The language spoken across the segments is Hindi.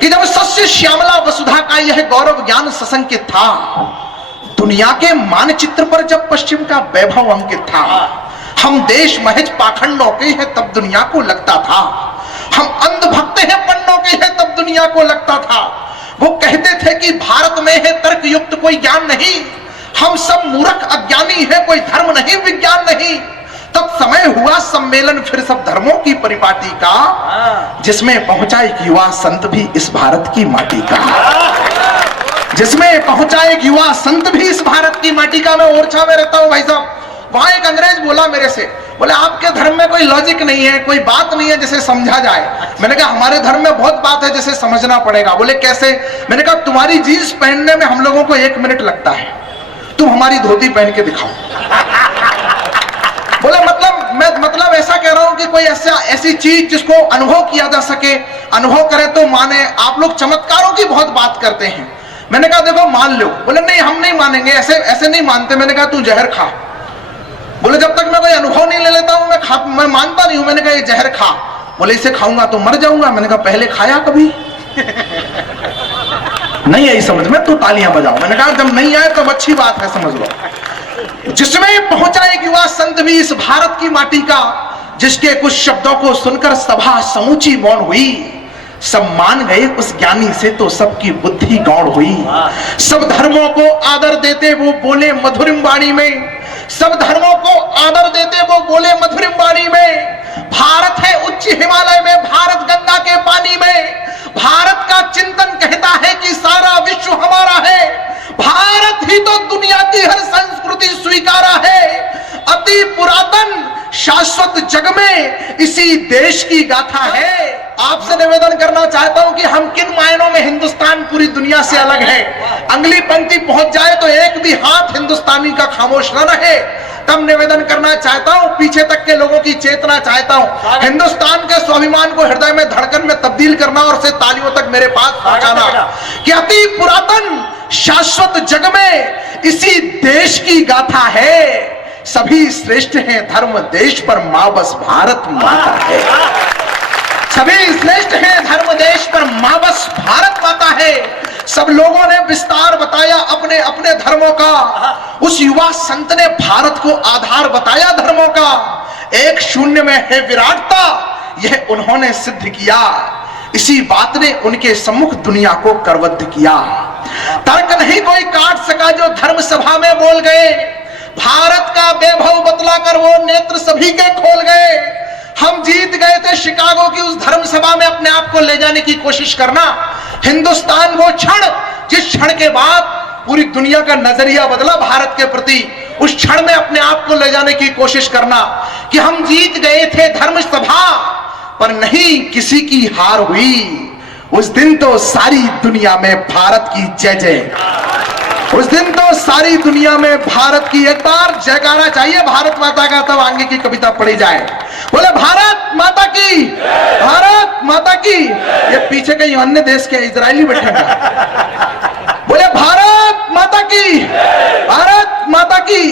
कि जब सस्य श्यामला वसुधा का यह गौरव ज्ञान सशंकित था, दुनिया के मानचित्र पर जब पश्चिम का वैभव अंकित था, हम देश महज पाखंडों के हैं तब दुनिया को लगता था, हम अंधभक्त हैं पन्नों के हैं तब दुनिया को लगता था। वो कहते थे कि भारत में है तर्क युक्त कोई ज्ञान नहीं, हम सब मूर्ख अज्ञानी है, कोई धर्म नहीं विज्ञान नहीं। तब समय हुआ सम्मेलन फिर सब धर्मों की परिपाटी का, जिसमें पहुंचा एक युवा संत भी इस भारत की माटी का, जिसमें पहुंचा एक युवा संत भी इस भारत की माटी का। मैं ओरछा में रहता हूं भाई साहब, वहां एक अंग्रेज बोला मेरे से, बोले आपके धर्म में कोई लॉजिक नहीं है, कोई बात नहीं है जिसे समझा जाए। मैंने कहा हमारे धर्म में बहुत बात है जिसे समझना पड़ेगा। बोले कैसे? मैंने कहा तुम्हारी जीन्स पहनने में हम लोगों को 1 मिनट लगता है, तुम हमारी धोती पहन के दिखाओ। बोले मतलब ऐसा कह रहा हूं कि कोई ऐसी चीज जिसको अनुभव किया जा सके, अनुभव करे तो माने। आप लोग चमत्कारों की बहुत बात करते हैं। मैंने कहा देखो मान लो। बोले नहीं हम नहीं मानेंगे, ऐसे नहीं मानते। मैंने कहा तू जहर खा। बोले जब तक मैं कोई अनुभव नहीं ले लेता हूं मैं मानता नहीं हूं। मैंने कहा ये जहर खा। बोले इसे खाऊंगा तो मर जाऊंगा। मैंने कहा पहले खाया कभी? नहीं आई समझ में तो तालियां बजाओ। मैंने कहा जब नहीं आए तो अच्छी बात है, समझ लो। जिसमें पहुंचा एक युवा संत भी इस भारत की माटी का, जिसके कुछ शब्दों को सुनकर सभा समूची मौन हुई। सब मान गए उस ज्ञानी से तो सबकी बुद्धि गौण हुई। सब धर्मों को आदर देते वो बोले मधुरिम वाणी में, सब धर्मों को आदर देते वो बोले मधुरिम वाणी में। भारत है उच्च हिमालय में, भारत गंगा के पानी में। भारत का चिंतन कहता है कि सारा विश्व हमारा है। भारत ही तो दुनिया की हर संस्कृति स्वीकारा है। अति पुरातन शाश्वत जग में इसी देश की गाथा है। आपसे निवेदन करना चाहता हूं कि हम किन मायनों में हिंदुस्तान पूरी दुनिया से अलग है। अगली पंक्ति पहुंच जाए तो एक भी हाथ हिंदुस्तानी का खामोश न रहे। तब निवेदन करना चाहता हूं, पीछे तक के लोगों की चेतना चाहता हूं, हिंदुस्तान के स्वाभिमान को हृदय में धड़कन में तब्दील करना और उसे तालियों तक मेरे पास पहुंचाना कि अति पुरातन शाश्वत जग में इसी देश की गाथा है। सभी श्रेष्ठ हैं धर्म देश पर, मां बस भारत माता है। सभी श्रेष्ठ हैं धर्म देश पर, मां बस भारत माता है। सब लोगों ने विस्तार बताया अपने अपने धर्मों का। उस युवा संत ने भारत को आधार बताया धर्मों का। एक शून्य में है विराटता, यह उन्होंने सिद्ध किया। इसी बात ने उनके सम्मुख दुनिया को करवद्ध किया। तर्क नहीं कोई काट सका जो धर्म सभा में बोल गए। भारत का वैभव बतलाकर वो नेत्र सभी के खोल गए। हम जीत गए थे शिकागो की उस धर्म सभा में अपने आप को ले जाने की कोशिश करना। हिंदुस्तान वो क्षण जिस क्षण के बाद पूरी दुनिया का नजरिया बदला भारत के प्रति, उस क्षण में अपने आप को ले जाने की कोशिश करना कि हम जीत गए थे धर्म सभा पर नहीं किसी की हार हुई। उस दिन तो सारी दुनिया में भारत की जय जय, उस दिन तो सारी दुनिया में भारत की एक बार जयकारा चाहिए भारत माता का, तब आगे की कविता पढ़ी जाए। बोले भारत माता की, भारत माता की। ये पीछे कहीं अन्य देश के इजरायली बैठे हैं। बोले भारत माता की, भारत माता की।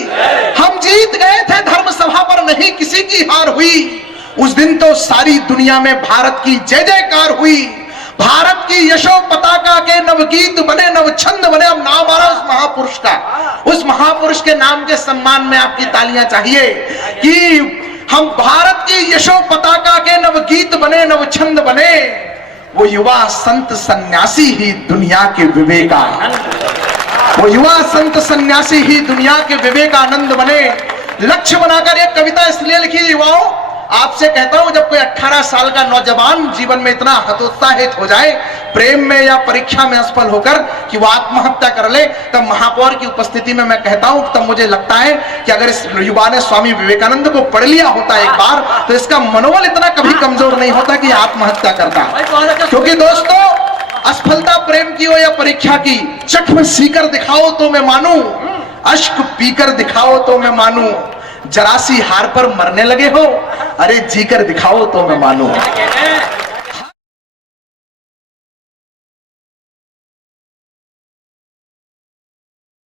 हम जीत गए थे धर्म सभा पर नहीं किसी की हार हुई। उस दिन तो सारी दुनिया में भारत की जय जयकार हुई। भारत की यशो पताका के नवगीत बने, नव छंद बने। अब नाम आ रहा उस महापुरुष का, उस महापुरुष के नाम के सम्मान में आपकी तालियां चाहिए कि हम भारत की यशो पताका के नवगीत बने, नव छंद बने। वो युवा संत सन्यासी ही दुनिया के विवेकानंद, वो युवा संत सन्यासी ही दुनिया के विवेकानंद बने। लक्ष्य बनाकर एक कविता इसलिए लिखी युवाओं, आपसे कहता हूं जब कोई 18 साल का नौजवान जीवन में इतना हतोत्साहित हो जाए प्रेम में या परीक्षा में असफल होकर कि वो आत्महत्या कर ले, तब महापौर की उपस्थिति में मैं कहता हूं तब मुझे लगता है कि अगर इस युवा ने स्वामी विवेकानंद को पढ़ लिया होता एक बार तो इसका मनोबल इतना कभी कमजोर नहीं होता कि आत्महत्या करता। क्योंकि दोस्तों असफलता प्रेम की हो या परीक्षा की, चक्र सीकर दिखाओ तो मैं मानूं, अश्क पीकर दिखाओ तो मैं मानूं। जरा सी हार पर मरने लगे हो, अरे जीकर दिखाओ तो मैं मानूं।